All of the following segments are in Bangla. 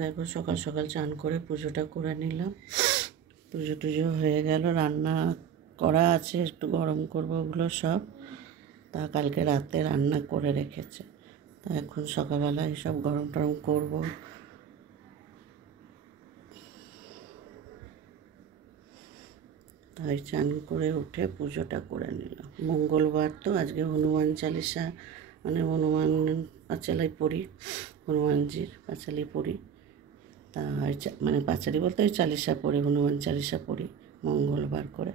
দেখো সকাল সকাল চান করে পুজোটা করে নিলাম। পুজো টুজো হয়ে গেল, রান্না করা আছে, একটু গরম করবো ওগুলো সব। তা কালকে রাতে রান্না করে রেখেছে, তা এখন সকালবেলা এসব গরম টরম করবো। তাই চান করে উঠে পুজোটা করে নিলাম। মঙ্গলবার তো আজকে হনুমান চালিসা, মানে হনুমান পাঁচালি পড়ি, হনুমানজির পাঁচালি পড়ি। তা মানে পাঁচালি বলতে ওই চালিসা পড়ি, হনুমান চালিসা পড়ি মঙ্গলবার করে।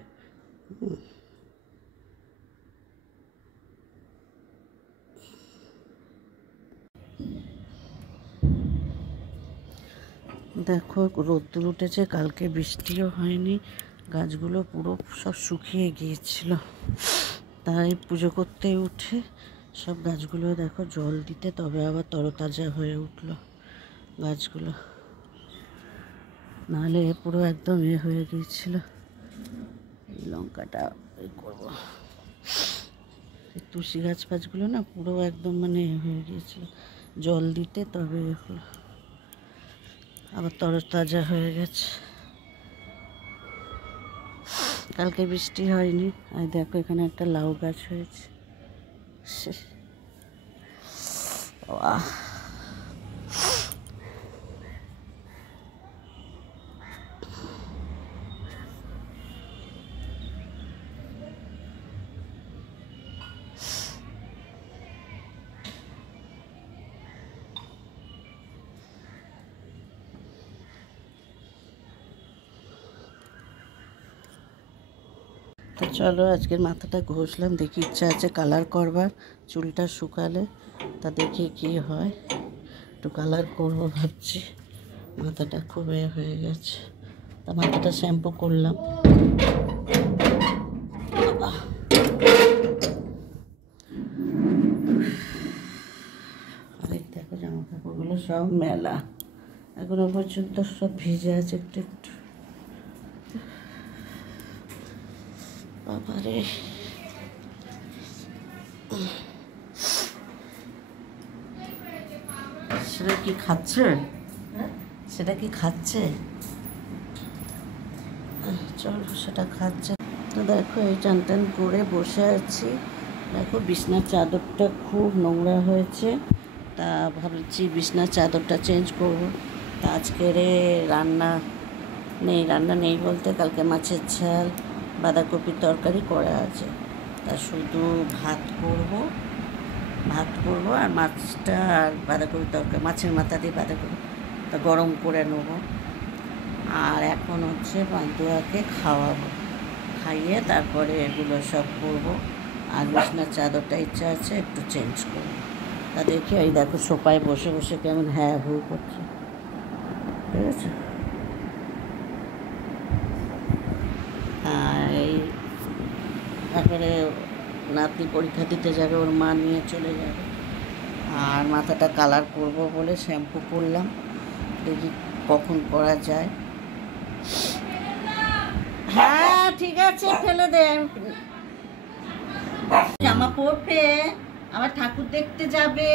দেখো রোদ্দুর উঠেছে, কালকে বৃষ্টিও হয়নি, গাছগুলো পুরো সব শুকিয়ে গিয়েছিল। তাই পুজো করতে উঠে সব গাছগুলো দেখো জল দিতে, তবে আবার তরতাজা হয়ে উঠলো গাছগুলো, নাহলে পুরো একদম হয়ে গিয়েছিল। এই লঙ্কাটা করবো, এই তুলসী গাছ ফাছগুলো না পুরো একদম মানে হয়ে গিয়েছিল, জল দিতে তবে হলো, আবার তরতাজা হয়ে গেছে। কালকে বৃষ্টি হয়নি। আর দেখো এখানে একটা লাউ গাছ হয়েছে। তো চলো আজকের মাথাটা ঘষলাম, দেখি ইচ্ছা আছে কালার করবার, চুলটা শুকালে তা দেখি কি হয়, একটু কালার করবো ভাবছি। মাথাটা খুব হয়ে গেছে, তা মাথাটা শ্যাম্পু করলাম। আরেক দেখো জামা কাপড়গুলো সব মেলা, এখনো পর্যন্ত সব ভিজে আছে একটু একটু। বাবারে সেটা কি খাচ্ছে? সেটা কি খাচ্ছে? চলো সেটা খাচ্ছে। তো দেখো এই চান টান করে বসে আছি। দেখো বিছনার চাদরটা খুব নোংরা হয়েছে, তা ভাবছি বিছনার চাদরটা চেঞ্জ করব। তা আজকের রান্না নেই বলতে কালকে মাছের ঝাল বাঁধাকপির তরকারি করা আছে, তা শুধু ভাত করব আর মাছটা আর বাঁধাকপির তরকারি, মাছের মাথা দিয়ে বাঁধাকপি তা গরম করে নেবো। আর এখন হচ্ছে পান্তুয়াকে খাইয়ে তারপরে এগুলো সব করবো। আর বিছনার চাদরটা ইচ্ছা আছে একটু চেঞ্জ করবো। তা দেখি এই দেখো সোফায় বসে বসে কেমন হ্যাঁ হু করছে, ঠিক আছে। এই তারপরে নাতনি পরীক্ষা দিতে যাবে, ওর মা নিয়ে চলে যাবে। আর মাথাটা কালার করব বলে শ্যাম্পু করলাম, দেখি কখন করা যায়। হ্যাঁ ঠিক আছে, ফেলে দে। জামা পরবে, আবার ঠাকুর দেখতে যাবে,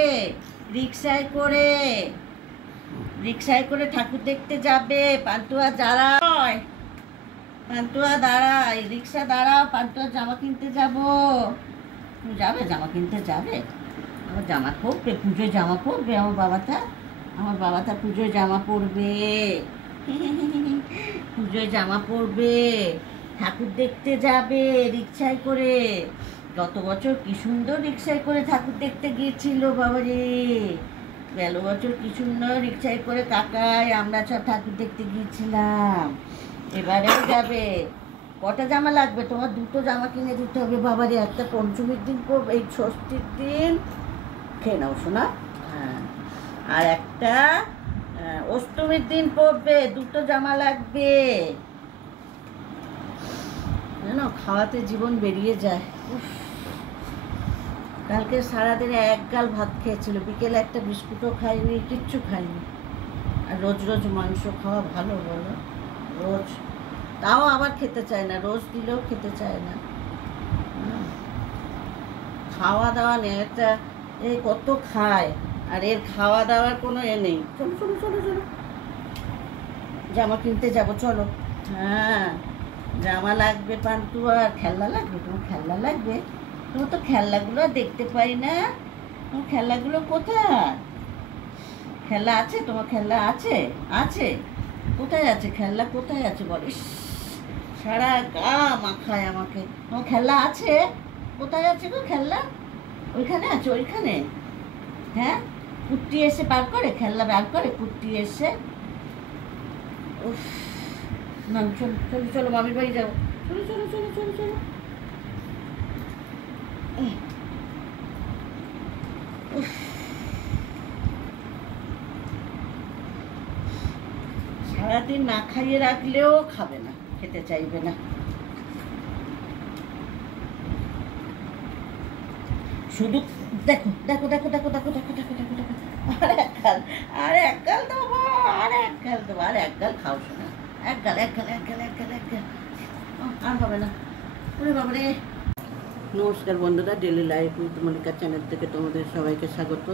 রিক্সায় করে ঠাকুর দেখতে যাবে। পান্তুয়া দাঁড়ায়, রিক্সা দাঁড়াও, পান্তুয়া জামা কিনতে যাবো। জামা কিনতে যাবে, আমার জামা পরবে, পুজোয় জামা পরবে। আমার বাবাটা পুজোয় জামা পরবে, ঠাকুর দেখতে যাবে রিক্সায় করে। গত বছর কি সুন্দর রিক্সায় করে ঠাকুর দেখতে গিয়েছিল বাবারে, গেল বছর কি সুন্দর রিক্সায় করে কাকাই আমরা সব ঠাকুর দেখতে গিয়েছিলাম। এবারেও যাবে। কটা জামা লাগবে তোমার? দুটো জামা কিনে দিতে হবে বাবারে, একটা পঞ্চমীর দিন পরবে, এই ষষ্ঠীর দিন খেয়ে নাও শোনা, হ্যাঁ, আর একটা অষ্টমীর দিন পরবে। দুটো জামা লাগবে জানো, খাওয়াতে জীবন বেরিয়ে যায়। কালকে সারাদিনে এক গাল ভাত খেয়েছিল, বিকেলে একটা বিস্কুটও খাইনি, কিচ্ছু খাইনি। আর রোজ রোজ মাংস খাওয়া ভালো বলো? রোজ তাও আবার খেতে চায় না, রোজ দিলেও খেতে চায় না। খাওয়া দাওয়া নেই, কত খায়, আর এর খাওয়া দাওয়ার কোনো নেই। চলো চলো চলো চলো, জামা কিনতে যাব, চলো। হ্যাঁ, জামা লাগবে পান্টু, আর খেলনা লাগবে। তোমার খেলনা লাগবে? তোমার তো খেলনাগুলো আর দেখতে পাই না। তোমার খেলনাগুলো কোথায়? খেলনা আছে? তোমার খেলনা আছে? আছে? কোথায় আছে খেলনা? কোথায় আছে বল? ইস, সারা গা মাখায় আমাকে। তোমার খেলনা আছে? কোথায় আছে গো খেলনা? ওইখানে আছে, ওইখানে। হ্যাঁ, কুট্টি এসে বার করে, খেলনা বার করে কুট্টি এসে। উফ, না, চলো চলো চলো, মামির বাড়ি যাবো। চলো চলো চলো চলো চলো। উফ, সারাদিন না খাইয়ে রাখলেও খাবে না, খেতে চাইবে না। শুধু দেখো দেখো দেখো দেখো দেখো দেখো দেখো দেখো দেখো, আর এক গাল, আর এক গাল দেবো, আর এক গাল দেবো, আর এক গাল খাও শোনা। এক গাল, এক গাল, এক গাল, এক গাল, এক গাল। আর হবে না। ওরে বাবারে। নমস্কার বন্ধুরা, daily life with Monika channel থেকে তোমাদের সবাইকে স্বাগত।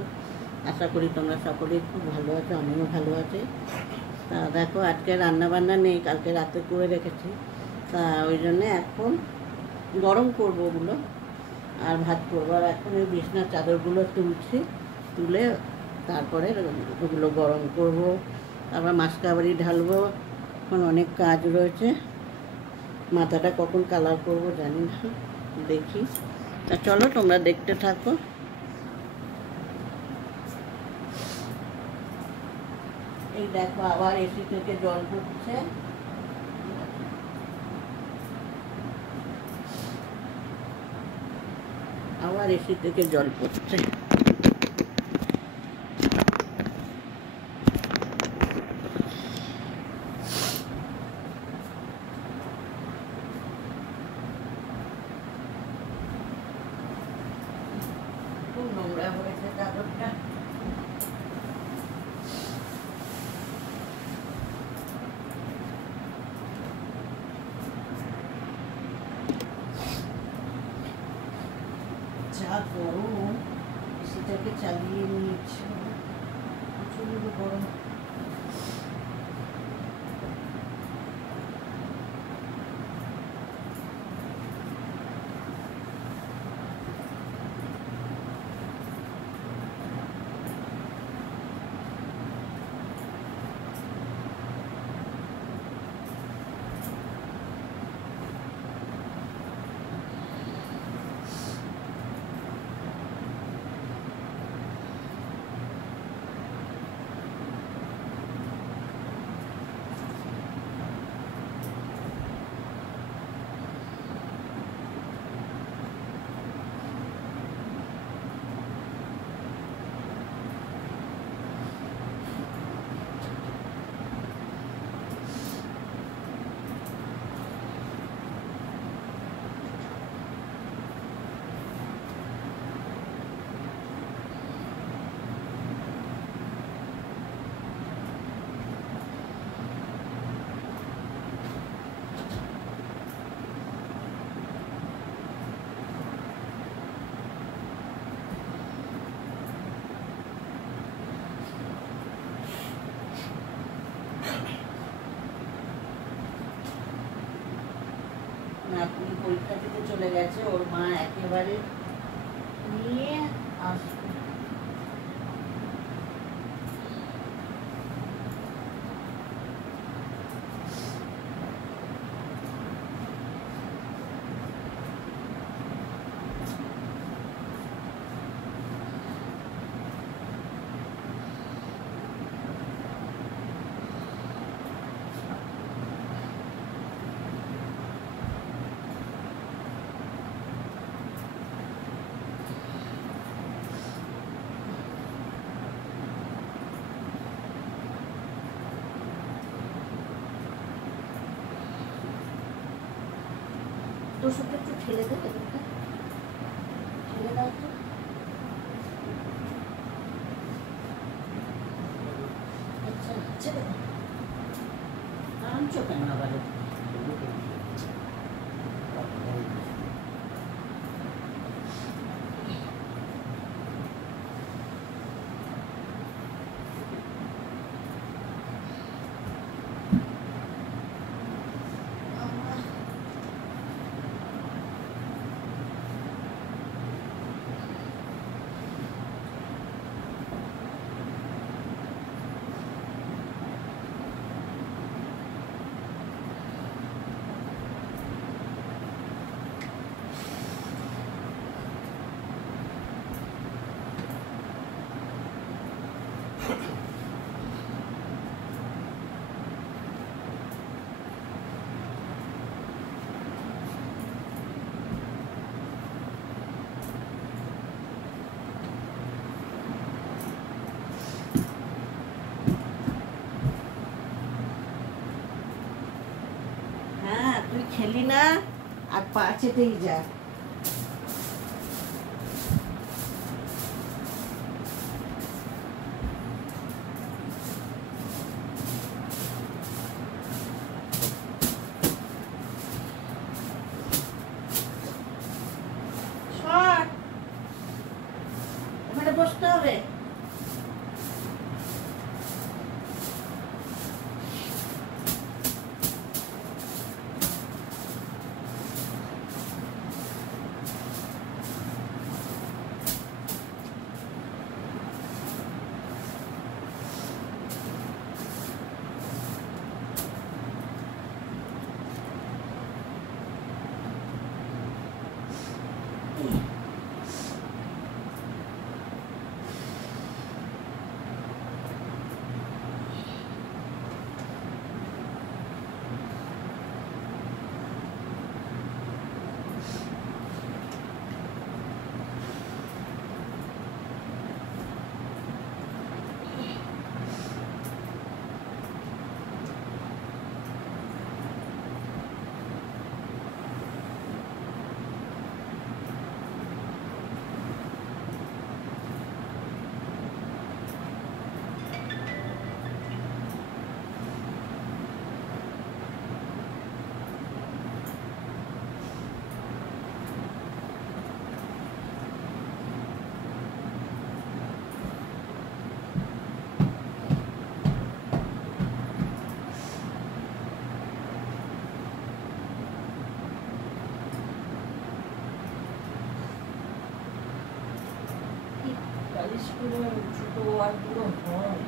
আশা করি তোমরা সকলেই খুব ভালো আছো, আমিও ভালো আছি। তা দেখো, আজকে রান্না বান্না নেই, কালকে রাতে করে রেখেছি। তা ওই জন্যে এখন গরম করবো ওগুলো, আর ভাত করবো। আর এখন ওই বিছনার চাদরগুলো তুলছি, তুলে তারপরে ওগুলো গরম করব। তারপর মাসকাবারি ঢালবো। এখন অনেক কাজ রয়েছে, মাথাটা কখন কালার করব জানি না, দেখি। তা চলো তোমরা দেখতে থাকো। এই দেখো, আবার এসি থেকে জল পড়ছে। আবার এসি থেকে জল পড়ছে। খুব নোংরা হয়েছে চাদরটা। যা গরম, এসিটাকে চালিয়ে নিয়েছি, প্রচন্ড গরম। নাতনি পরীক্ষা দিতে চলে গেছে, ওর মা একেবারে নিয়ে আসবে। তোর সাথে একটু ঠেলে দেবে, ঠেলে দাও তো। আচ্ছা, ছেড়ে দাও। আনছো কেন আবার? খেলি না আর পা চেটেই যা। ওখানে বসতে হবে। স্কুলে ছোট ওয়ার্ডগুলো হয়।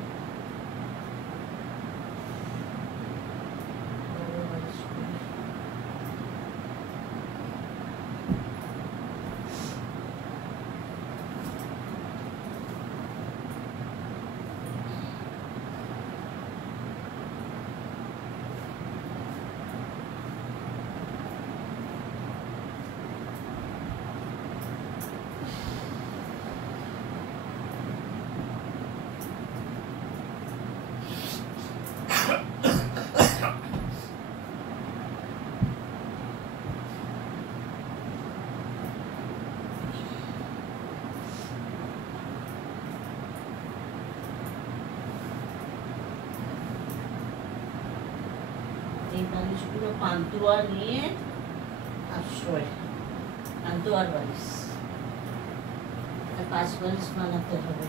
এই বালিশগুলো পান্তুয়া নিয়ে আশ্রয়, পান্তুয়ার বালিশ, 5 বালিশ বানাতে হবে।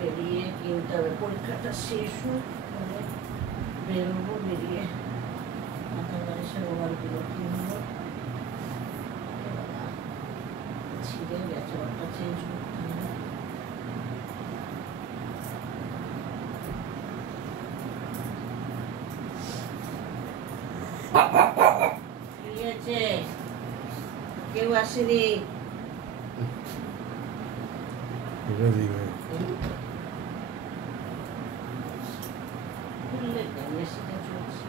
বেরিয়ে কিনতে হবে, পরীক্ষাটা শেষ হোক, বেরোবো, বেরিয়ে মাথা বালিশের ওভারগুলো কিনবো। ছিঁড়ে গেছে, ওটা চেঞ্জ করতে হবে। কি হয়েছে? কেউ আসেনি? খুললে কেন? এসিটা চলছে।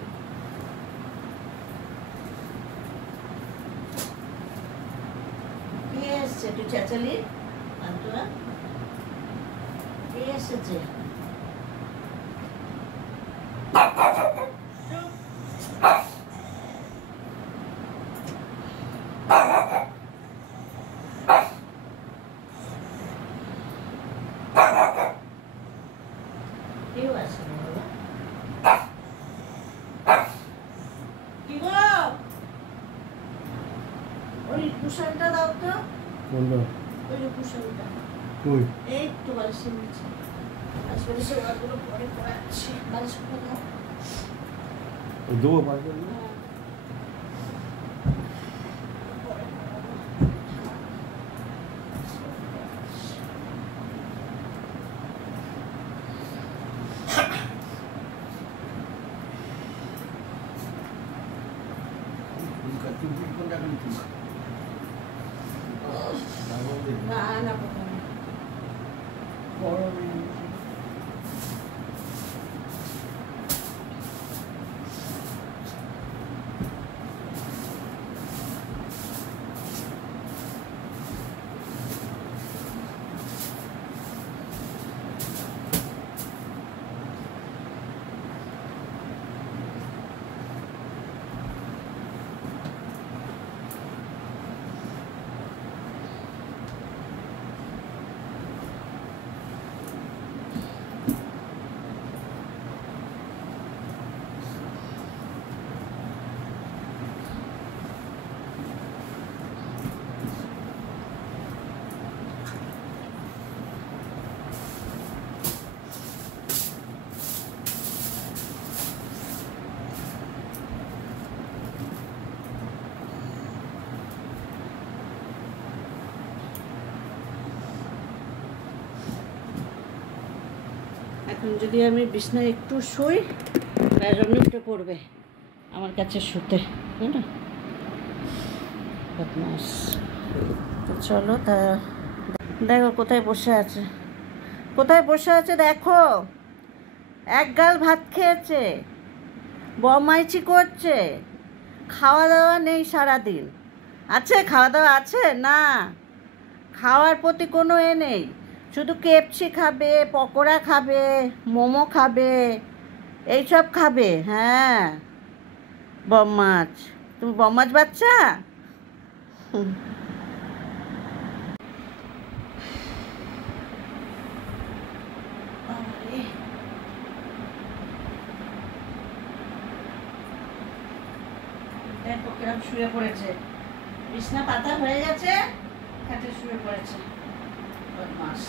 কে এসছে? তুই চেঁচালি? আন্তুয়া কে এসেছে? কেউ আছে না বাবা? কি গো? ওই কুশনটা দাও তো। কোনটা? ওই যে কুশনটা। কই? এই তো বালিশের নিচে। আসলে সে ওগুলো পরে পড়াচ্ছি। বালিশ করে দাও। ওই দেবো পাঁচটা দিয়ে? হ্যাঁ। পরে পড়াবো। না না বাবা, বড় নেই। এখন যদি আমি বিছনায় একটু শুই, ব্যারন উঠে পড়বে আমার কাছে শুতে, তাই না? বদমাস। তো চলো, তা দেখো কোথায় বসে আছে, কোথায় বসে আছে দেখো। এক গাল ভাত খেয়েছে, বমাইচি করছে, খাওয়া দাওয়া নেই সারাদিন। আছে খাওয়া দাওয়া আছে না, খাওয়ার প্রতি কোনো এ নেই। শুধু কেপসি খাবে, পকোড়া খাবে, মোমো খাবে, এইসব খাবে। হ্যাঁ, বম্মাচ, তুমি বম্মাচ বাচ্চা। হুম। দেখো কিরম শুয়ে পড়েছে, বিছনা পাতা হয়ে গেছে, খাটে শুয়ে পড়েছে, বদমাস।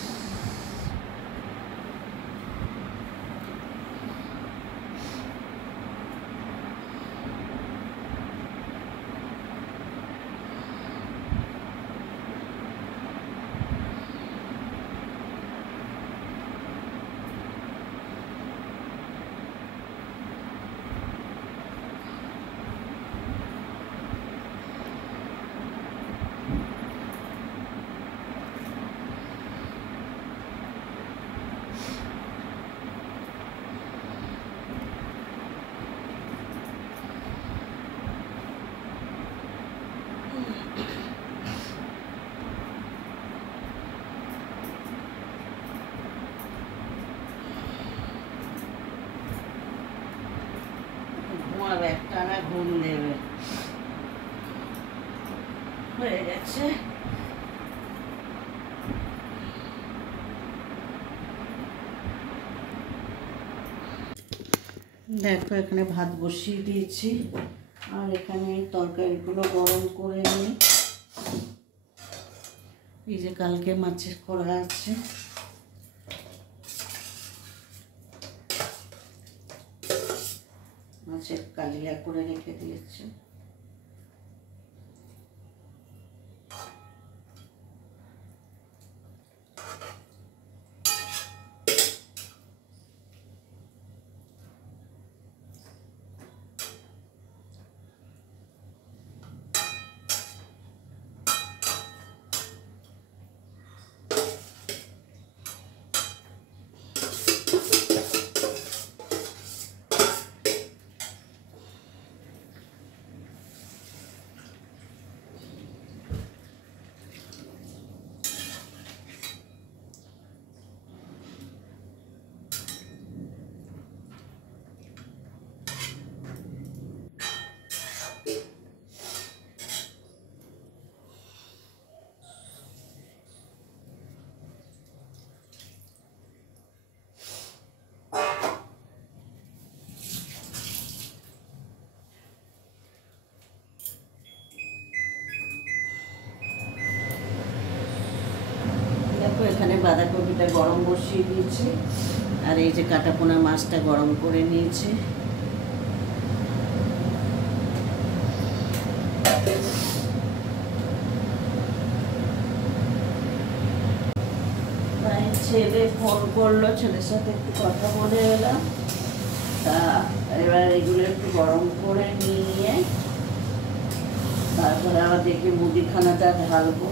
ঘুমাবে, একটানা ঘুম দেবে, হয়ে গেছে। দেখো এখানে ভাত বসিয়ে দিয়েছি, আর এখানে তরকারিগুলো গরম করে নিই। এই যে কালকে মাছের কড়া আছে, মাছের কালিয়া করে রেখে দিয়েছি। এখানে বাঁধাকপিটা গরম বসিয়ে দিয়েছি, আর এই যে কাটাপোনা মাছটা গরম করে নিয়েছি। ছেলে ফোন করলো, ছেলের সাথে একটু কথা বলে এলাম। তা এবার এগুলো একটু গরম করে নিয়ে তারপরে আবার দেখি মুদিখানাটা ঢালবো।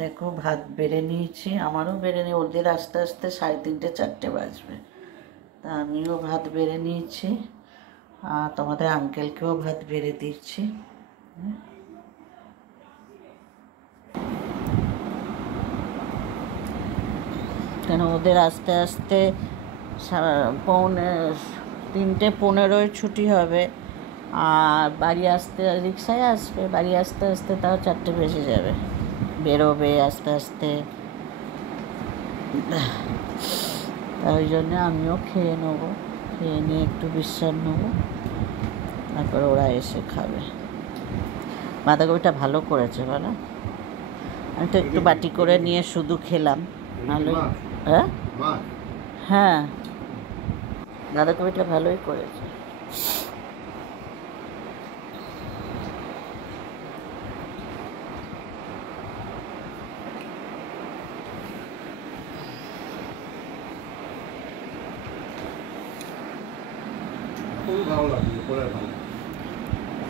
দেখো ভাত বেড়ে নিয়েছি, আমারও বেড়ে নিয়ে ওদের আস্তে আস্তে 3:30 4টে বাজবে। তা আমিও ভাত বেড়ে নিয়েছি, আর তোমাদের আঙ্কেলকেও ভাত বেড়ে দিচ্ছি। কেন ওদের আস্তে আস্তে 3:15 ছুটি হবে, আর বাড়ি আসতে রিক্সায় আসবে, বাড়ি আসতে আসতে তাও 4টে বেজে যাবে, বেরোবে আস্তে আস্তে। ওই জন্যে আমিও খেয়ে নেবো, খেয়ে নিয়ে একটু বিশ্রাম নেবো, তারপর ওরা এসে খাবে। বাঁধাকপিটা ভালো করেছে বলো, আমি তো একটু বাটি করে নিয়ে শুধু খেলাম। ভালো, হ্যাঁ হ্যাঁ, বাঁধাকপিটা ভালোই করেছে।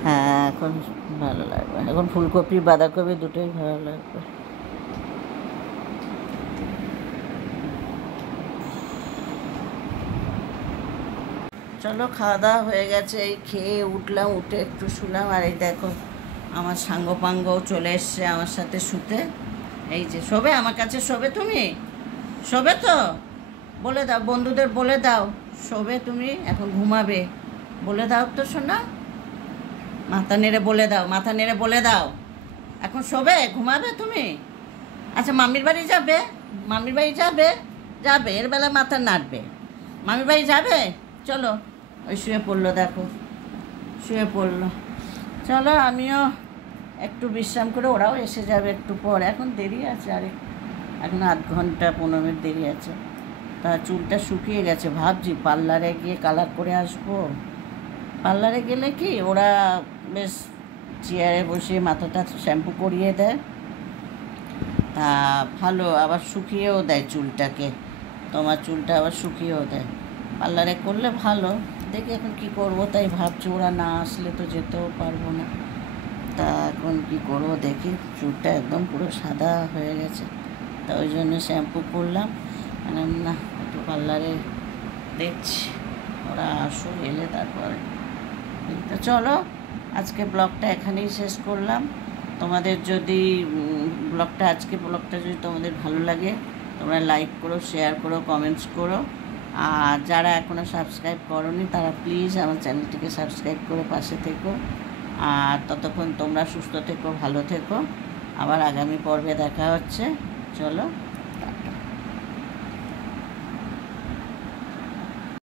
হ্যাঁ, এখন ভালো লাগবে, এখন ফুলকপি বাঁধাকপি দুটোই ভালো লাগবে। চলো, খাওয়া দাওয়া হয়ে গেছে, এই খেয়ে উঠলাম, উঠে একটু শুলাম। আর এই দেখো আমার সাঙ্গপাঙ্গও চলে এসছে আমার সাথে শুতে। এই যে শোবে আমার কাছে, শোবে তুমি, শোবে তো? বলে দাও বন্ধুদের, বলে দাও শোবে তুমি, এখন ঘুমাবে, বলে দাও তো শোনা, মাথা নেড়ে বলে দাও, মাথা নেড়ে বলে দাও এখন শোবে, ঘুমাবে তুমি। আচ্ছা মামির বাড়ি যাবে, মামির বাড়ি যাবে, যাবে এর বেলা মাথা নাড়বে, মামির বাড়ি যাবে। চলো, ওই শুয়ে পড়লো, দেখো শুয়ে পড়লো। চলো আমিও একটু বিশ্রাম করে, ওরাও এসে যাবে একটু পর, এখন দেরি আছে, এখন 8 ঘন্টা 15 মিনিট দেরি আছে। তা চুলটা শুকিয়ে গেছে, ভাবছি পার্লারে গিয়ে কালার করে আসবো। পার্লারে গেলে কি ওরা বেশ চেয়ারে বসে মাথাটা শ্যাম্পু করিয়ে দেয়, তা ভালো, আবার শুকিয়েও দেয় চুলটাকে, তোমার চুলটা আবার শুকিয়েও দেয়, পার্লারে করলে ভালো। দেখি এখন কি করব, তাই ভাবছি ওরা না আসলে তো যেতেও পারবো না। তা এখন কি করব দেখি, চুলটা একদম পুরো সাদা হয়ে গেছে, তা ওই জন্য শ্যাম্পু করলাম। না, একটু পার্লারে দেখছি, ওরা আসুক, এলে তারপরে। তো চলো, আজকে ব্লগটা এখানেই শেষ করলাম। তোমাদের যদি আজকে ব্লগটা যদি তোমাদের ভালো লাগে, তোমরা লাইক করো, শেয়ার করো, কমেন্টস করো। আর যারা এখনও সাবস্ক্রাইব করোনি তারা প্লিজ আমার চ্যানেলটিকে সাবস্ক্রাইব করে পাশে থেকো। আর ততক্ষণ তোমরা সুস্থ থেকো, ভালো থেকো। আবার আগামী পর্বে দেখা হচ্ছে। চলো, টাটা।